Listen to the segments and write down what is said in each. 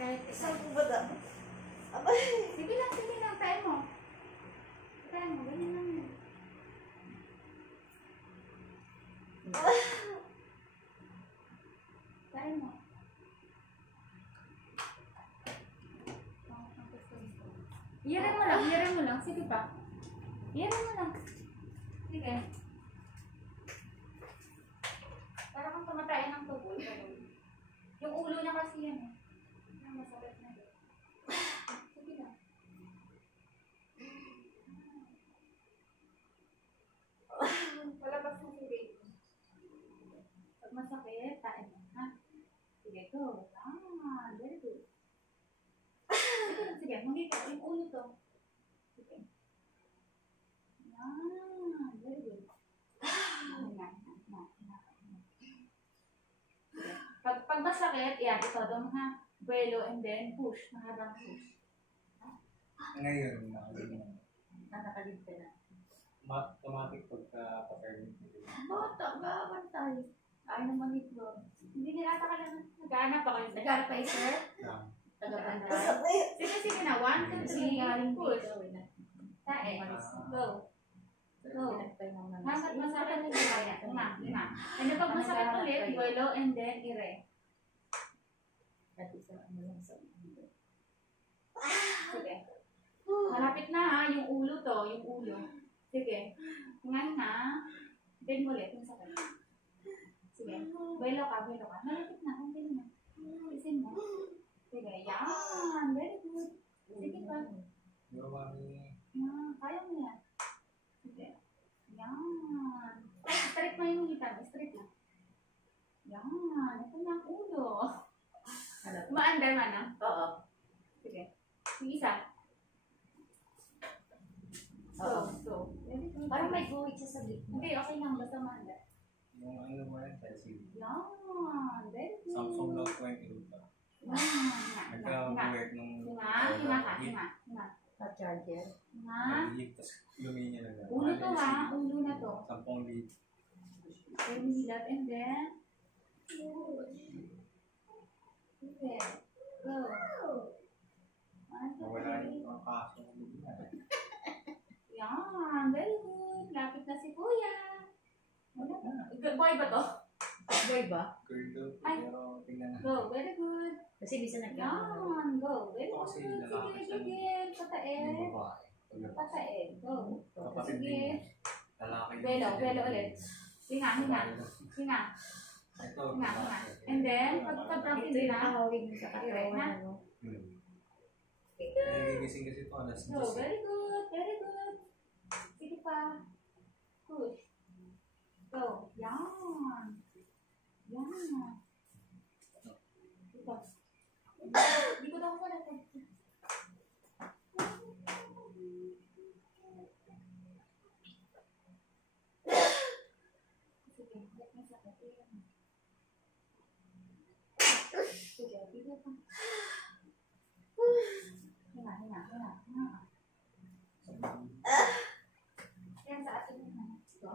masakit. Saan po ba dapat? Abay! Sige lang, tayo mo. Tayo mo, ganyan lang yun. Tayo mo. Iyaran mo lang. Sige pa. Iyaran mo lang. Sige. Para kang tumatayan ng tubol. Yung ulo niya kasi yan eh. Yung masakit na yun. Sige lang. Palabas mo si baby. Pag masakit, tain mo. Ha? Sige, go. Very good. Sige, mag-ikaw. Yung ulo to. Sige. Very good. Pag masakit, yan, ito doon ha. Buelo and then push. Mahabang push. Ngayon, Nakakalib ka na. automatic pagka-pattern. Bata, gabantay. Ay naman ito. Hindi nilata ka lang. Naghahanap ako yun. Naghahanap pa sir? Tagabantay. Sige na. 1, 2, 3, push. Tae. Go. Go. Hanggat masakit na kaya. Lima. And pag masakit ulit, buelo and then ire. Sige. Malapit na ha, yung ulo to, yung ulo. Sige. Ngayon na. Then ulit, yung sakit. Sige. Buelo ka. Malapit na, konti na. Isin mo. Sige, yan. Very good. Sige pa. Kaya mo yan. Sige. Yan. Straight mo yung hitam. Straight lang. Yan. Ito na ang ulo. Maandar man na? Oo. Sige. Yung isa. So. Parang may guhit siya sa gitna. Hindi, okay lang. Basta maandar. Yung ano mo yan, Chelsea. Yan. Very good. Samsung Note 20 pa. Nagka-work nung... Hinga. Pa-charger. Hinga. Nag-hit, tapos luminya na. Ulo to ha. Ulo na to. 10 lead. Hilat and then... Okay. Go. Wala yung mga kaso. Yan. Very good. Lapit na si Kuya. Wala na. Boy ba to? Boy ba? Girl to, Ay. pero tingnan na. Go. Very good. Kasi bisa nagkakaroon. Yan. Go. Very Ito kasi good. lalaki siya. Sige. Patae. Yung babae. Paglabas. Patae. Go. Kapatid Sige. din. Lalaki yung Belo kasi- ulit. Hinga. Ito. Hinga. And then, pag-protein din na. Ahawin mo sa katawan. Ha? Ano? Nagigising kasi ito, alas Go. 10. Very good. Very good. Sige pa. Push. Go. Yan. Ito. Hindi ko daw pala ito. Sige. Sige. Bigyan pa. Hinga. Yan sa atin na. Ito.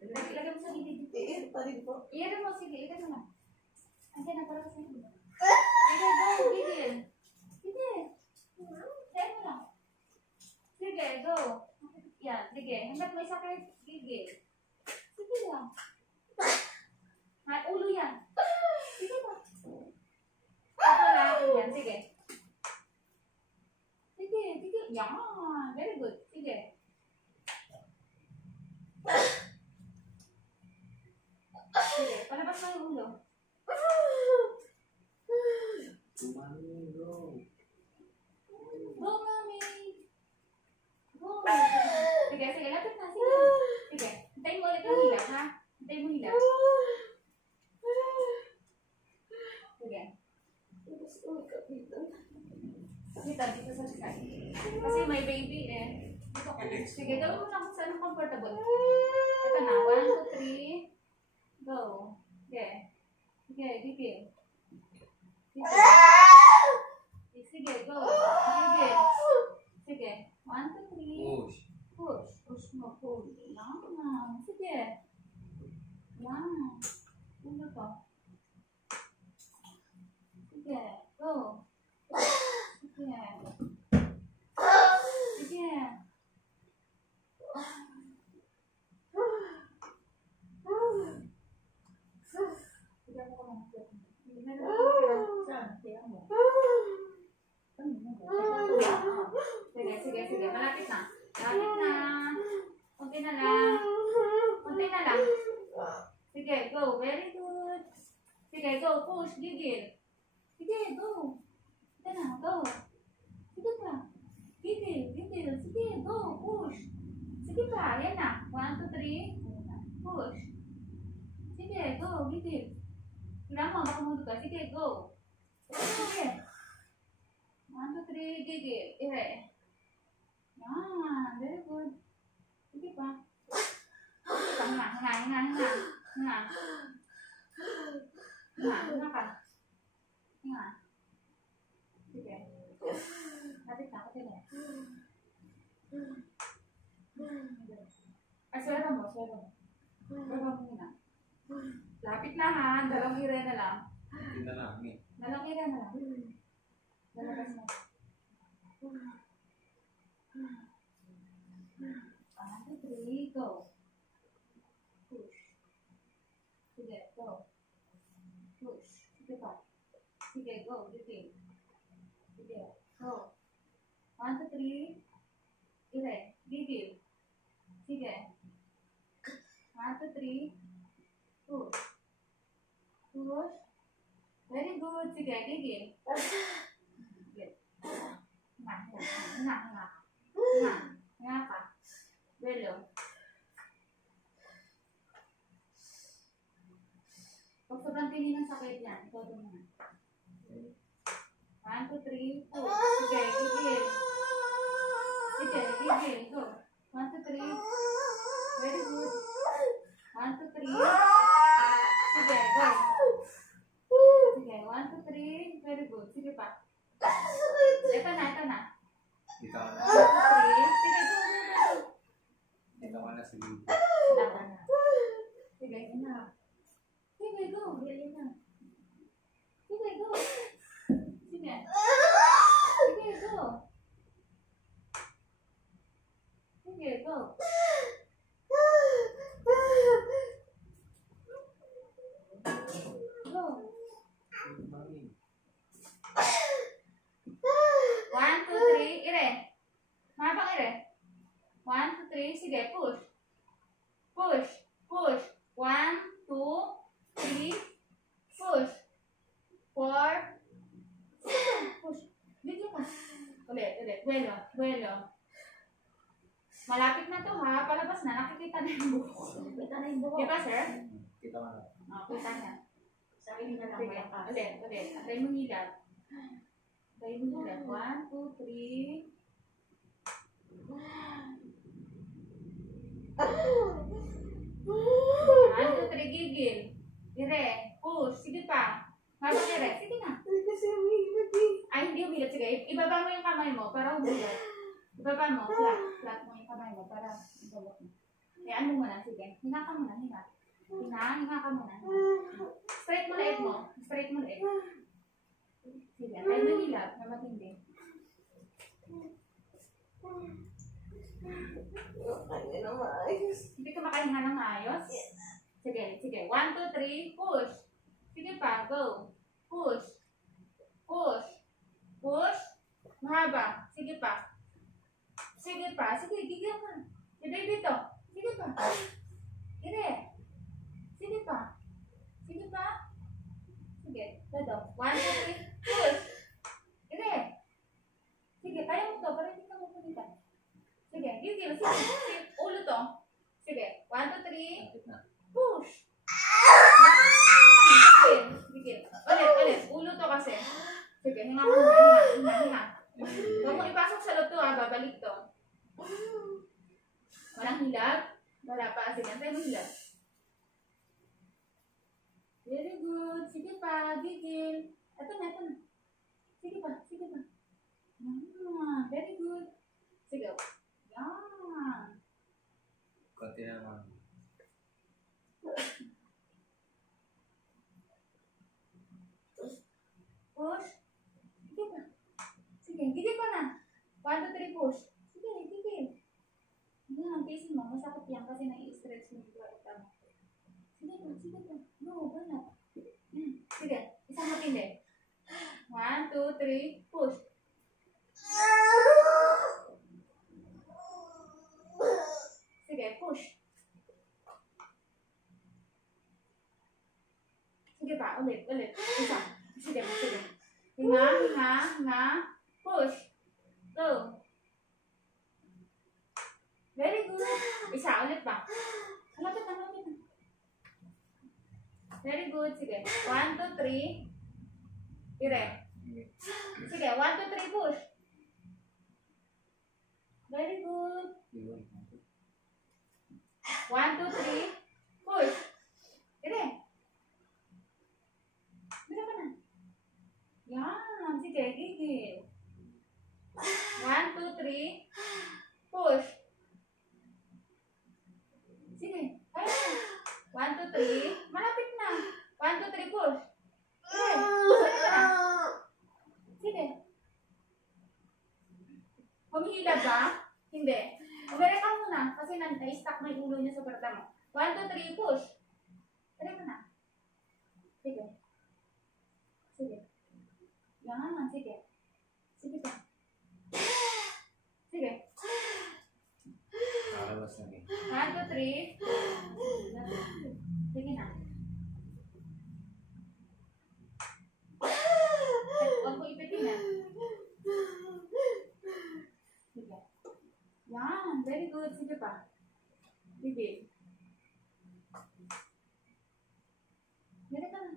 Ilagay mo sa gilid. Iyan mo, sige. Iyan mo na. Andiyan na, para sa inyo. Sige, go. Gigil. Sige. Iyan mo lang. Sige, go. Yan, sige. Hanggat may sakit, gigil. Sige lang. Ulo yan. Sige ba? Ako lang. Yan, sige. Sige. Yan. Very good. Sige. Sige, palabas mo yung ulo. Go. Go, mami. Go. Sige, lapit na. Sige. Hintayin mo ulit yung hilap, ha? Hintayin mo hilap. Sige. Dito sa side. Kasi may baby eh. Dito ka. Sige, gawin mo lang kung saan comfortable. Ito na. 1, 2, 3. Go. Sige, gigil. Sige, go. Gigil. Sige. 1, 2, 3. Push. Push mo. Pull. Yan. Sige. Yan. Ulo ko. Sige. Go. Sige. Sige. Sige ako naman. Hindi na lang. Saan? Tiyan mo. Sige, sige, sige. Malapit na. Malapit na. Kunti na lang. Kunti na lang. Sige, go. Very good. Sige, go. Push. Gigil. Sige, go. Sige na, go. Sige pa. Gigil, gigil. Sige, go. Push. Sige pa. Yan na. 1, 2, 3. Push. Sige, go. Gigil. Kailangan mo, baka mo ka. Sige, go. Sige. 1, 2, 3. Gigil. Ire. Yan. Very good. Sige pa. Sige pa. Hinga, hinga, hinga, hinga. Hinga. Hinga, hinga ka. Hinga. Sige. Lapit na ako sila. Ay, swero mo, swero mo. Swero mo muna. Lapit na ha. Dalawang ire na lang. Hindi na lang. Dalawang ire na lang. Lalabas na. 1, 2, 3, go. Push. Sige, go. Push. Sige pa. Sige, go. Gigil. Sige, go. 1, 2, 3. Ire. Gigil. Sige. 1, 2, 3. Push. Push. Very good. Sige, gigil. Sige. Hinga, hinga, hinga, hinga. Hinga. Hinga ka. Belo. Pag sobrang tindi ng sakit yan, ikaw doon na. 1, 2, 3, 2. Sige, gigil. Sige, gigil. Go. 1, 2, 3. Very good. 1, 2, 3. Sige, go. Sige, 1, 2, 3. Very good. Sige pa. Ito na, ito na. Dito ka 1, na. 2, 3. Sige, go, go, go. Dito ka na sa libo. Wala na. Sige, ina. Sige, go. Sige, go. Sige. Sige, go. Sige, go. Go. Mami. 1, 2, 3. Ire. Mabang ire. 1, 2, 3. Sige, push. Push. Push. 1, 2, 3. Push. 4. Push. Bigyan mo. Ulit. Buelo. Malapit na to ha. Palabas na. Nakikita na yung buhok. Kita na yung buhok. Di ba, sir? Dito ka na. Kita niya. Sarili na lang Sige. malakas. Ulit. Atay mo hilap. 1, 2, 3. 1, 2, 3. Gigil. Ire. Push. Sige pa. Mabang ire. Sige na. Ay, hindi umilat. Sige. Ibaba mo yung kamay mo para umilat. Ibaba mo. Flat mo yung kamay mo para ibabok mo. Kaya ano muna. Sige. Hinga ka muna. Hinga ka muna. Straight mo leeg mo. Straight mo leeg. Sige. Tayo mo hilap na matindi. Hindi ka makahinga ng maayos? Sige. 1, 2, 3. Push. Sige pa. Go. Push. Mahaba. Sige pa. Sige, gigil ka. Sige, dito. Sige pa. Ire. Sige pa. Sige. Dito. 1, 2, 3. Push. Ire. Sige, kaya mo to. Para hindi ka mapagita. Sige, gigil. Sige. Ulo to. Sige. 1, 2, 3. Dito na. Push. Gigil. Ulit. Ulo to kasi. Sige, hinga mo muna. Hinga. Huwag mo ipasok sa loob to ha. Babalik to. Walang hilap. Wala pa. Sige, antay mo hilap. Very good. Sige pa. Gigil. Ito na. Sige pa. Very good. Sige. Yan. Konti na naman. Push. Isang matindi. 1, 2, 3, push. Sige, push. Sige pa, ulit. Isa. Sige. Hinga. Push. Go. Very good. Isa, ulit pa. Malapit na. Very good. Sige. 1, 2, 3. Direct. Sige, 1, 2, 3, push. Very good. 1, 2, 3, push. Direct. Direct ka na. Yan. Sige, gigil. 1, 2, 3, push. Sige. Kaya na. 1, 2, 3. Malapit na. 1, 2, 3, push. Sige. Humihila ba? Hindi. Umere ka muna kasi na-stuck mo yung ulo niya sa parta mo. 1, 2, 3, push. Umere ka na. Sige. Yan. Sige pa. Sige. Nakalas na eh. 1, 2, 3. Sige na. Huwag mo ipitin na. Sige. Yan. Very good. Sige pa. Sige. Meron ka na.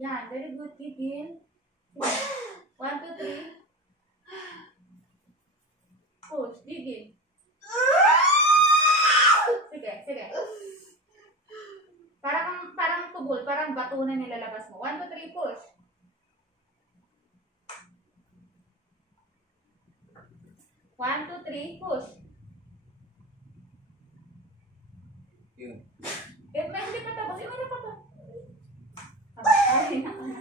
Yan. Very good. Gigil. Sige. 1, 2, 3. Push. Gigil. Sige. Parang tubol, parang bato na nilalabas mo. 1, 2, 3, push. 1, 2, 3, push. Yun. Hindi pa tapos. Hindi pa to. Ay, naku na.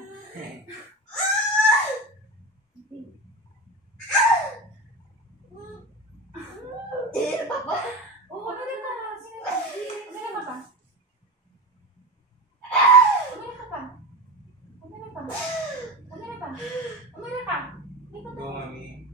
Oo, ano ka? Umira ka pa. Go, mami.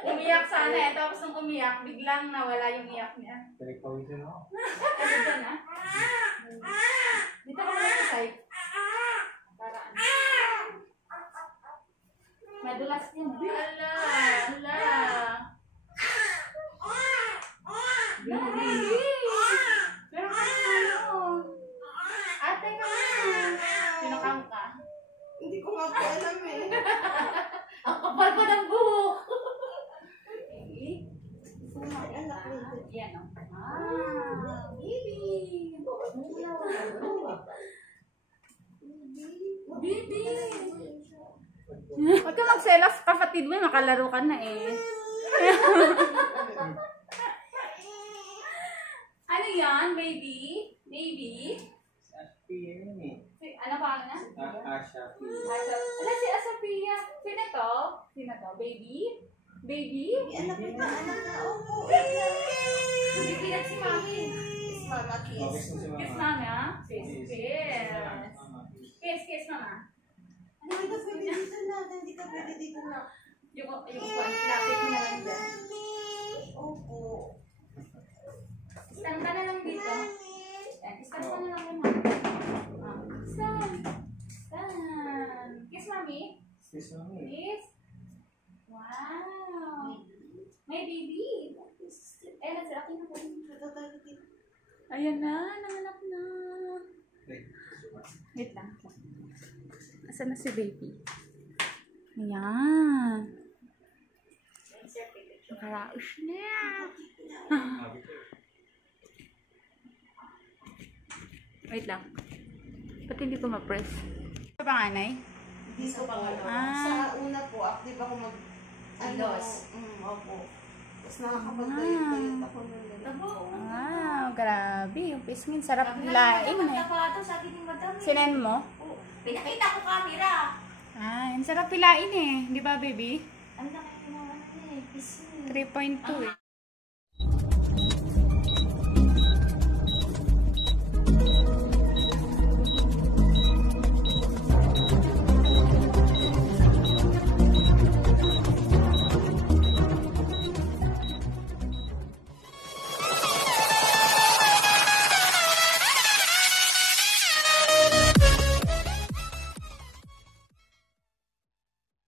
Umiyak sana eh. Tapos nung umiyak, biglang nawala yung iyak niya. Pawisan ako. Kasi dyan ah. Dito ka muna sa side. Para ano. Madulas yun. Ala. Pero ano? Ate ka na. Pinakam ka. Hindi ko nga po alam eh. Ang kapal pa ng buhok. Ay, anak nito. Yan o. Baby. Baby. Huwag ka magselos, kapatid mo. Makalaro ka na eh. Ano yan, baby? Baby? Asapia yun eh. Ano pa na? Asapia. Ala si Asapia. Sino to? Baby? Baby? Anak nito, anak na. Opo. Baby na si Mami. Kiss mama, kiss. Kiss Mami ah? Kiss. Kiss Mama. Hindi ka pwede dito na. Hindi ka pwede dito na. Yung lapit mo na lang dyan. Opo. Stand ka na lang dito. Stand ka na lang yun, Mami. Stand. Kiss Mami. Kiss mami. Kiss. Wow. May baby. Nasa akin na po. Ayan na, nanganak na. Wait lang. Asan na si baby? Ayan. Nakaraos na. Wait lang. Ba't hindi ko ma-press? Sa panganay? Dito po. Ah. Sa una po, active ako mag... Kilos. Opo. Tapos nakakapag-diet ako nun. Ah, grabe. Yung pisngin. Sarap Sabi laing nga, eh. madam, sa akin ni madam. Sinen mo? Oo. Pinakita ko camera. Ah, yung sarap pilain eh. Di ba, baby? Ang laki ng ano eh, pisngi. 3.2 eh.